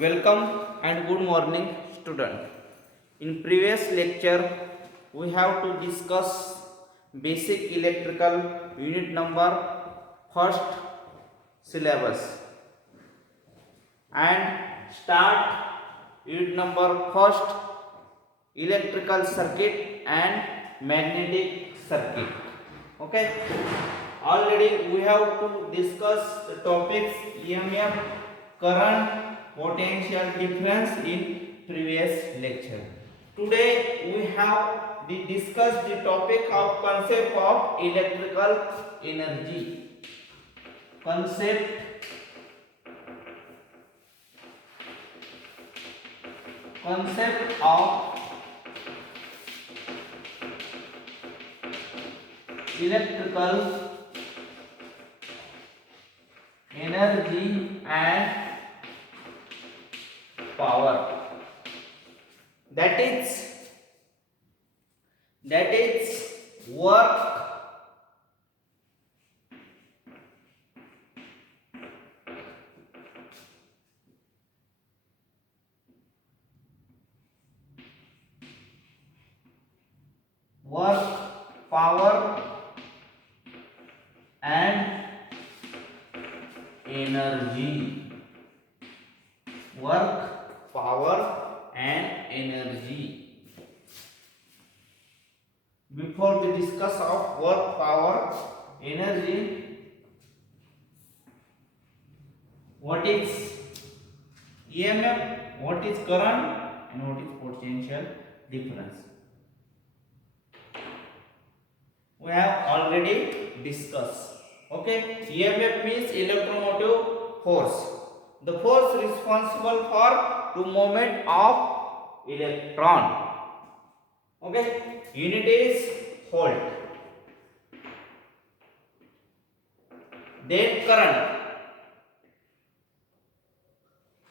Welcome and good morning, student. In previous lecture, we have to discuss basic electrical unit number first syllabus and start unit number first electrical circuit and magnetic circuit. Okay. Already we have to discuss the topics EMF, current, potential difference in previous lecture. Today we have discussed the topic of concept of electrical energy. Concept of electrical energy and power. That is work, power and energy. Work, power and energy. Before we discuss of work, power, energy, what is EMF, what is current and what is potential difference. We have already discussed. Okay, EMF means electromotive force. The force responsible for the movement of electron. Okay, unit is volt. Then current,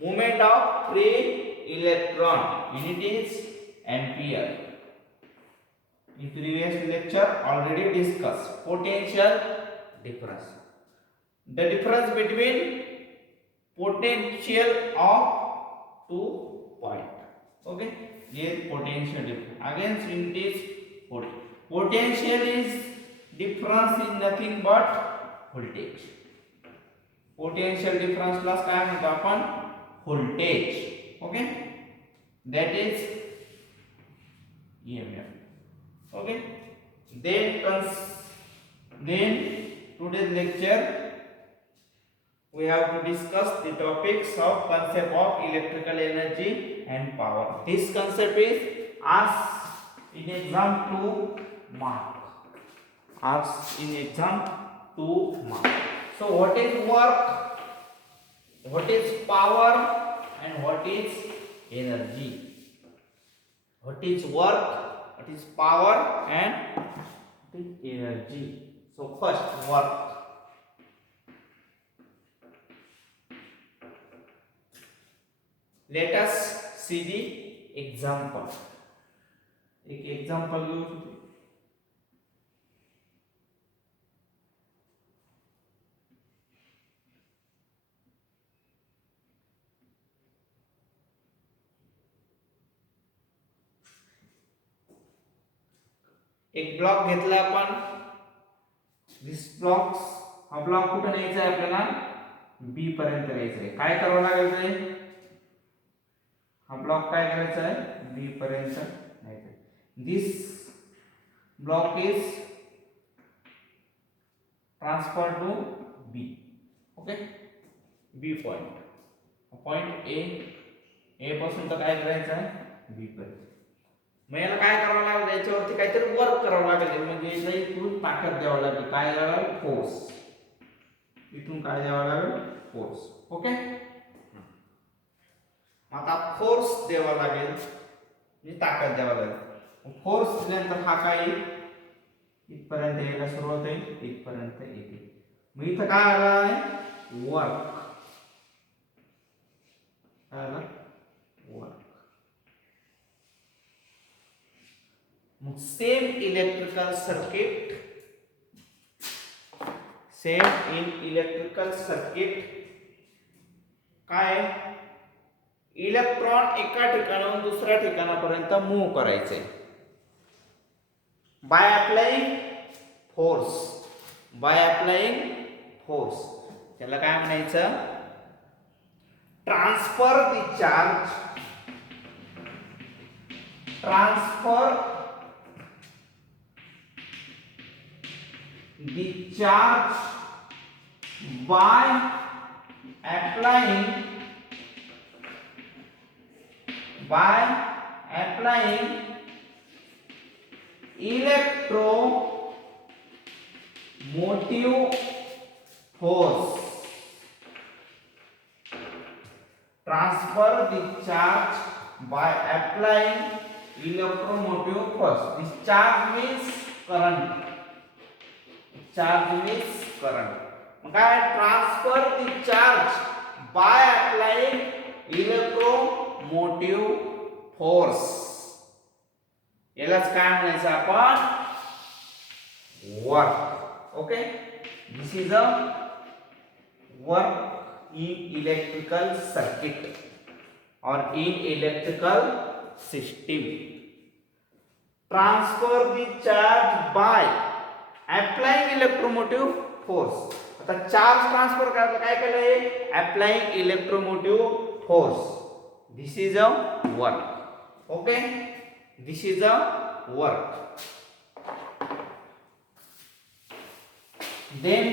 movement of free electron. Unit is ampere. In previous lecture already discussed. Potential difference. The difference between potential of two points. Okay, here potential difference. Again, it is potential is difference in nothing but voltage. Potential difference plus काय म्हणतो आपण voltage. Okay, that is EMF. Okay, then today's lecture we have to discuss the topics of concept of electrical energy and power. This concept is asked in exam 2 mark. Asked in exam 2 mark. So what is work, what is power and what is energy? What is work, what is power and what is energy? So first work. Let us see the example. एक example घेऊ. एक block घेतला आपण. This blocks, हा block कुठे न्यायचा आहे आपल्याला? बी पर्यंत न्यायचा आहे. काय करावं लागेल ते? हा ब्लॉक काय करायचा आहे? बी पर्यंत न्यायचा आहे. This block is transfer to b. Okay, b point a पासून तर काय करायचं आहे? बी पर्यंत. मग याला काय करावं लागेल? याच्यावरती काहीतरी वर्क करावं लागेल. म्हणजे इथून ताकद द्यावं लागेल. काय द्यावं लागेल? फोर्स. इथून काय द्यावं लागेल? फोर्स. ओके, आता फोर्स द्यावा लागेल म्हणजे ताकद द्यावा लागेल. फोर्स दिल्यानंतर हा काय इथपर्यंत यायला सुरुवात होईल, इथपर्यंत येते. मग इथं काय आलं आहे? वर्क. काय आलं? Work. Same electrical circuit, same in electrical circuit काय इलेक्ट्रॉन एका ठिकाणाहून दुसऱ्या ठिकाणापर्यंत मूव्ह करायचे by applying force. By applying force त्याला काय म्हणायचं? Transfer the charge. Transfer the charge bye applying electromotive force. Transfer the charge by applying electromotive force. This charge means current. Charge means current. काय? Transfer the charge by applying electromotive force. यालाच काय म्हणायचं आपण? Work. Okay, this is a work in electrical circuit or in electrical system. Transfer the charge by applying electromotive force. आता charge transfer करायला काय केलंय? Applying electromotive force. This is a work. Okay, this is a work. Then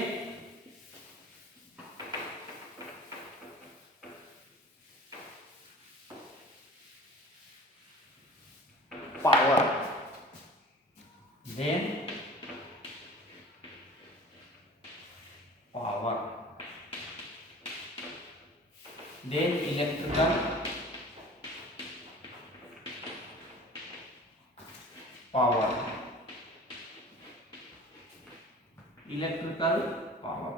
power. Then power. Then electrical power. Electrical power.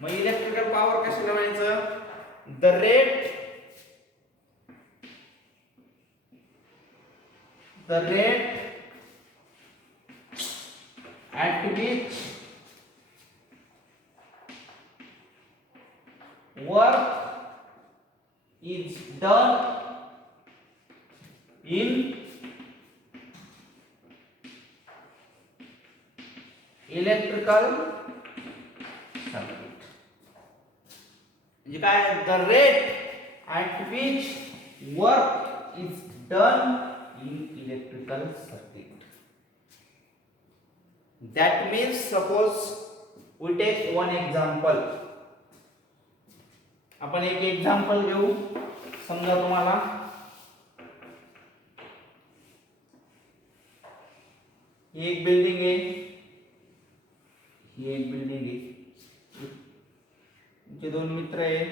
मग electrical power कशाला म्हणायचं? The rate at which work is done in electrical circuit. म्हणजे काय? The rate at which work is done in electrical circuit. That means, suppose we take one example. आपण एक example घेऊ. समजा तुम्हाला ही एक बिल्डिंग आहे, ही एक बिल्डिंग आहे, तुमचे दोन मित्र आहे,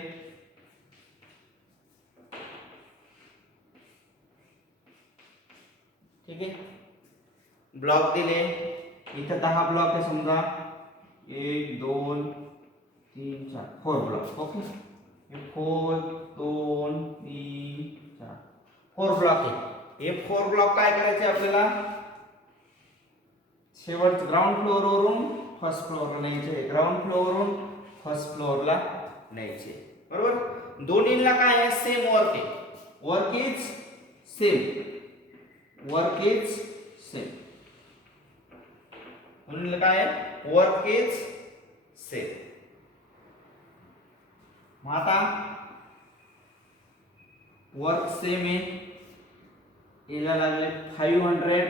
ठीक आहे. ब्लॉक दिले, इथे 10 ब्लॉक आहे समजा, 1 2 3 4 4 ब्लॉक. ओके, 4 2 3 4 4 ब्लॉक आहे. हे 4 ब्लॉक काय करायचे आपल्याला? शेवट ग्राउंड फ्लोर वरून फर्स्ट फ्लोअरला न्यायचे, ग्राउंड फ्लोर वरून फर्स्ट फ्लोअरला न्यायचे. बरोबर? दोन्हीला काय आहे? सेम वर्क आहे. Work is same. Work is same. दोन्हीला काय आहे? Work is same. मग आता वर्क सेम आहे. याला लागले 500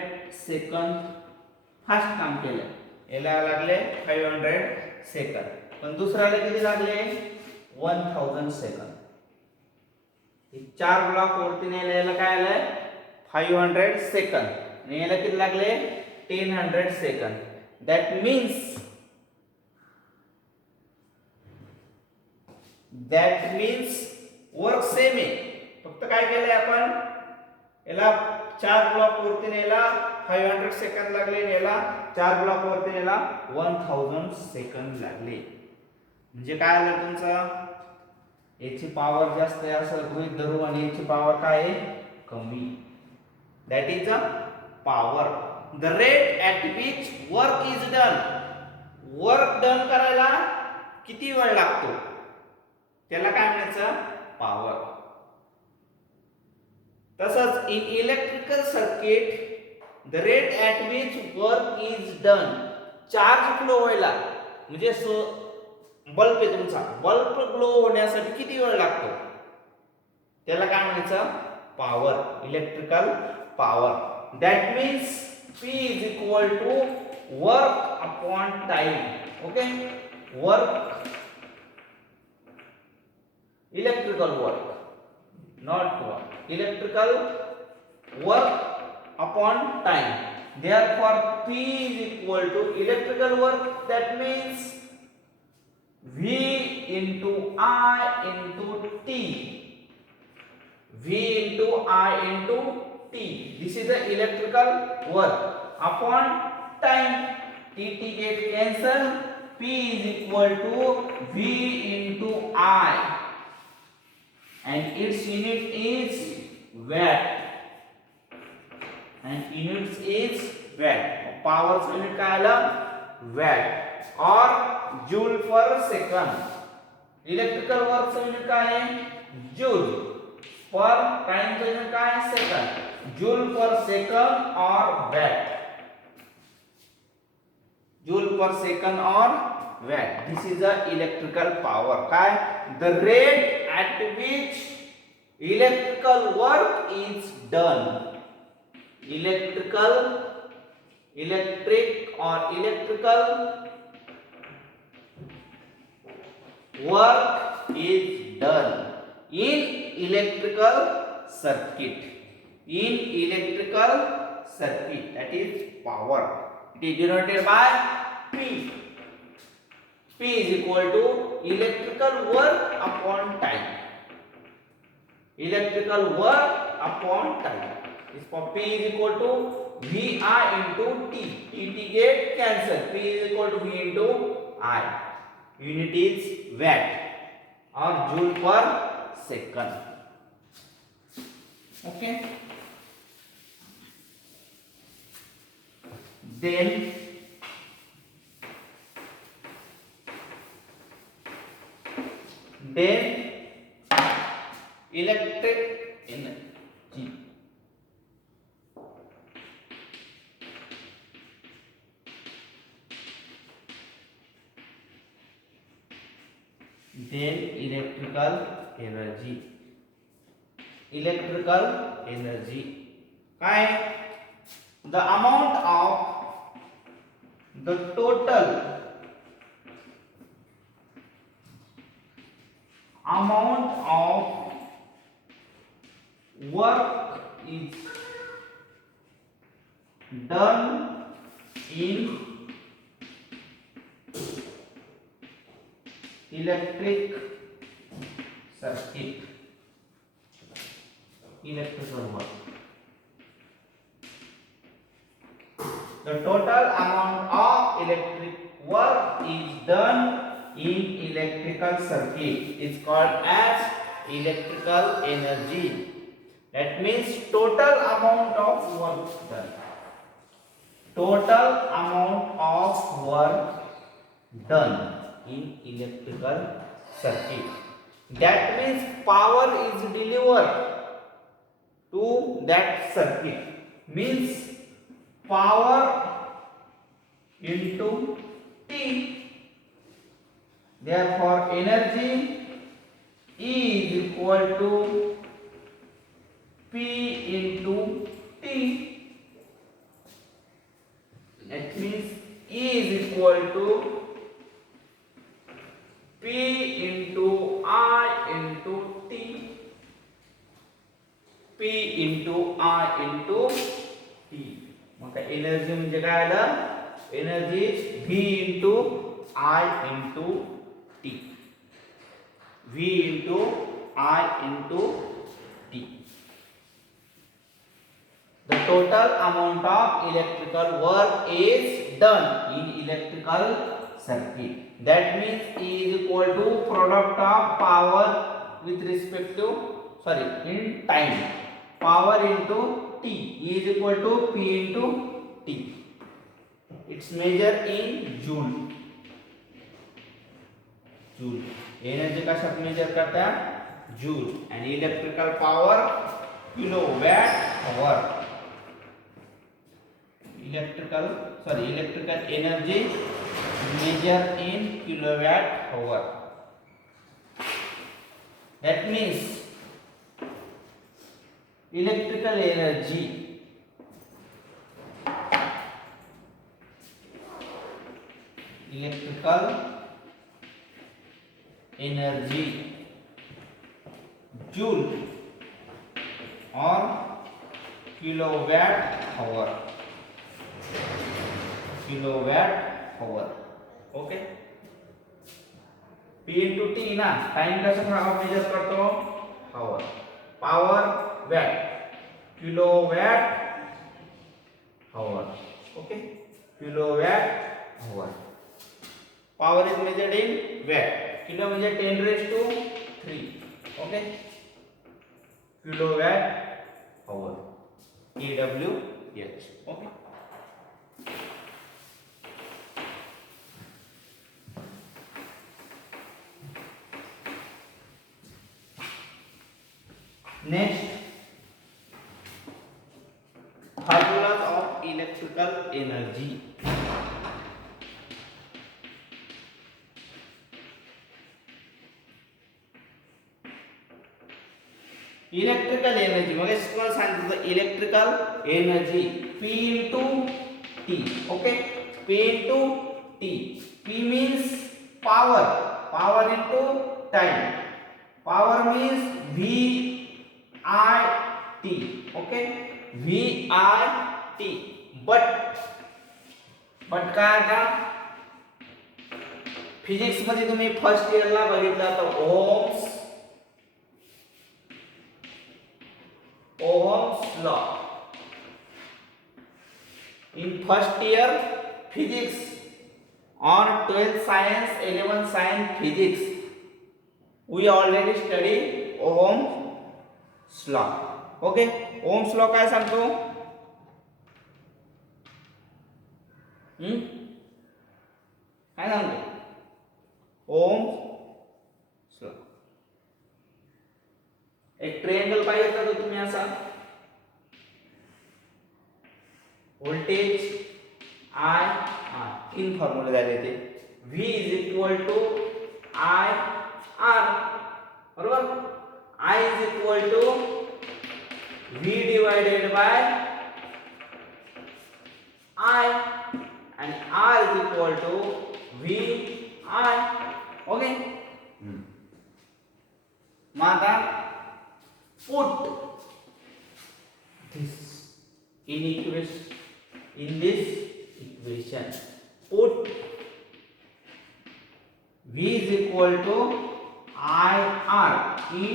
सेकंद फास्ट काम केलं. याला लागले 500 सेकंद. पण दुसऱ्याला किती लागले? 1000 सेकंद. हे 4 ब्लॉक वरती न्यायला याला काय आलंय? 500 सेकंद. आणि याला किती लागले? 1000 second. That means work same आहे. फक्त काय केलंय आपण? याला 4 ब्लॉक वरती न्यायला 500 सेकंद लागले, याला 4 ब्लॉक वरती न्यायला 1000 सेकंद लागले. म्हणजे काय आलं तुमचं? याची पॉवर जास्त आहे असं गृहीत धरू आणि याची पॉवर काय आहे? कमी. That is a power. The rate at which work is done. Work done करायला किती वेळ लागतो त्याला काय म्हणायचं? पॉवर. तसंच इन electrical circuit the rate at which work is done, charge flow व्हायला म्हणजे बल्ब आहे तुमचा, बल्ब ग्लो होण्यासाठी किती वेळ लागतो त्याला काय म्हणायचं? Power, electrical power. That means P is equal to work upon time. Okay, work, electrical work, not work, electrical work upon time. Therefore P is equal to electrical work, that means V into I into T, V into I into T. This is the electrical work upon time. T get cancel. P is equal to V into I, and its unit is watt. And units is watt. Power unit काय आलं? Watt or joule per second. Electrical work unit काय आहे? Joule. पर time चा unit काय आहे? Second. Joule per second or watt. Joule per second or watt. This is a electrical power. काय? The rate at which electrical work is done. Electric or electrical work is done in electrical circuit. In electrical circuit, that is power. It is denoted by P. P is equal to electrical work upon time. Electrical work upon time. This for P is equal to VI into T. T get cancel. P is equal to V into I. Unit is watt or joule per second. Okay, then electric energy. Then electrical energy. Electrical energy काय? The amount of the total amount of work is done in electric circuit. Electrical work. The total amount of electric work is done in electrical circuit is called as electrical energy. That means total amount of work done. Total amount of work done in electrical circuit. That means power is delivered to that circuit. Means power into T. Therefore energy is equal to P into T. That means E is equal to P into I into T. P into I into T. Mug energy म्हणजे काय आलं? Energy V into I into T. V into I into T. The total amount of electrical work is done in electrical circuit. That means E is equal to product of power with respect to in time. Power into T. E is equal to P into T. It's measured in joule. Joule. Energy कशात measure करता? Joule. आणि electrical power kilowatt hour. Electrical energy measured in kilowatt hour. That means electrical energy joule or kilowatt hour. Okay. P into T ना, time कसा measure करतो? Hour. Power watt, kilowatt hour. Okay, kilowatt hour. Power is measured in watt. Kilo म्हणजे 10⁻³ okay. Kilowatt hour, kWh. Okay. Next, formulas of electrical energy. Electrical energy मग तुम्हाला सांगितलं electrical energy P into T. Okay, P into T. P means power, power into time. Power means VIT. Okay, VIT. But काय का physics मध्ये तुम्ही first इयरला बघितलं तर Ohm's law. In first year physics or 12th science, 11th science physics, we already studied Ohm's law. Okay, Ohm's law काय सांगतो? काय सांगतो? Ohm's law. एक ट्रायंगल पाहिजे तर तुम्ही असा व्होल्टेज I R तीन फॉर्म्युले झाले ते. V is equal to I R, बरोबर. I is equal to V divided by I and R is equal to V I. Okay. मग आता put this in this equation. Put V is equal to IR in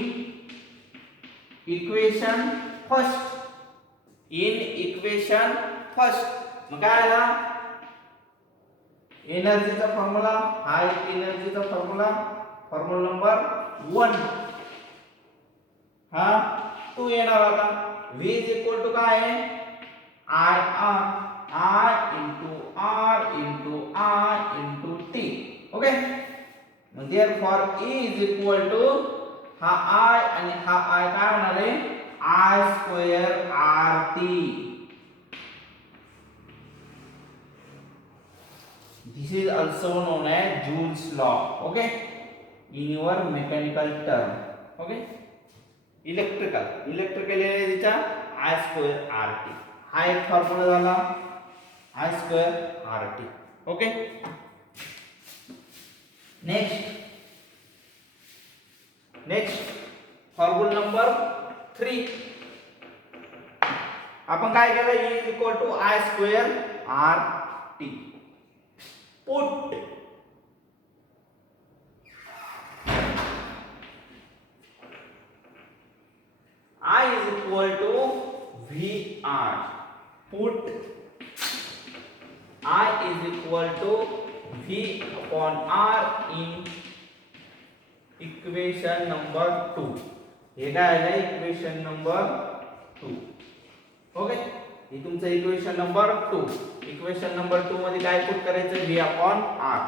equation first. मग काय आला? एनर्जीचा formula हा एक एनर्जीचा formula number 1. हा 2 येणार आता. V is equal to काय आहे? IR, I into R into I into T. Okay, mug therefore E is equal to हा I आणि हा I काय होणार आहे? I square RT. This is also known as Joule's law. Okay, in your mechanical term. Okay, electrical एनर्जीचा I square RT. हा एक formula झाला I square RT. Okay, next formula number 3. आपण काय केलं? E is equal to I square RT. Put I is equal to VR. Put I is equal to V upon R in equation number 2. हे काय आहे? Equation number 2. Okay, हे तुमचं equation number 2. Equation number 2 मध्ये काय put करायचं? V upon R.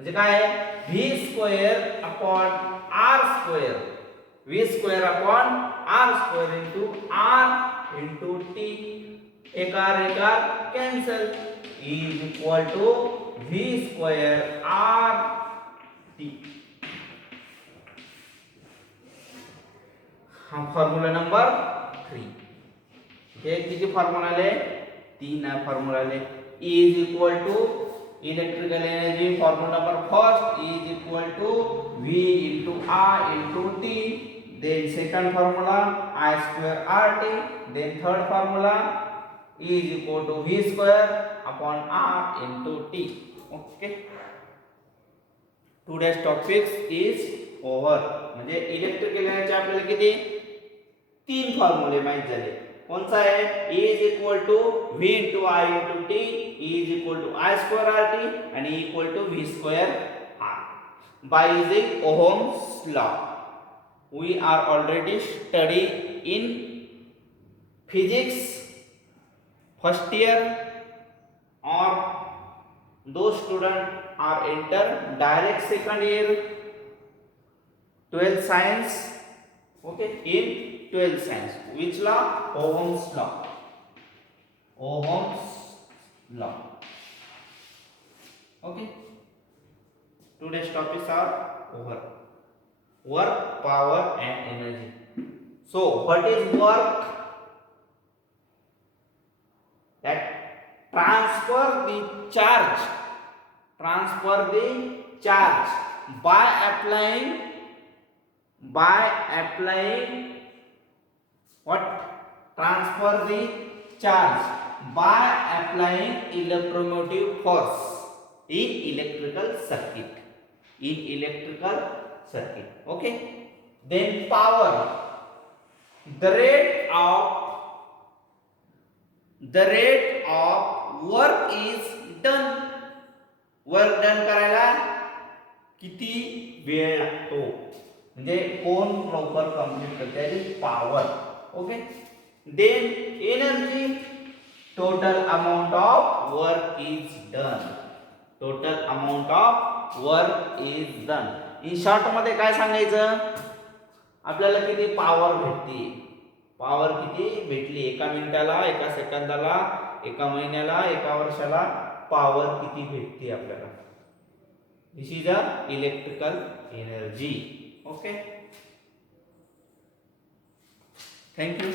म्हणजे काय v square upon r square, v square upon r square into r into t, एक r cancel, is equal to v square r t. हा formula number 3. हे किती formula आले, 3 फॉर्म्युला आले. E is equal to electrical energy formula number first is equal to V into I into T. Then second formula I square RT. Then third formula E is equal to V square upon R into T. Okay. Today's topics is over. म्हणजे electrical energy आपल्याला किती 3 फॉर्म्युले माहित झाले. कौन सा है, E is equal to V into I into T, E is equal to I square RT and E equal to V square R. By using Ohm's law, we are already study in physics first year, or those students are enter direct second year 12th science. Okay, in 12th science, which law? Ohm's law. Ohm's law. Okay, today's topics are over. Work, power and energy. So what is work? That transfer the charge by applying what? Transfer the charge by applying electromotive force in electrical circuit. Okay. Then power, the rate of work is done. Work done करायला किती वेळ लागतो, म्हणजे कोण लवकर complete करते, त्याची power. Okay. Then energy, total amount of work is done. In short मध्ये काय सांगायचं, आपल्याला किती पॉवर भेटते, पॉवर किती भेटली एका मिनिटाला, एका सेकंदाला, एका महिन्याला, एका वर्षाला पॉवर किती भेटते आपल्याला. This is a electrical energy. Okay, thank you.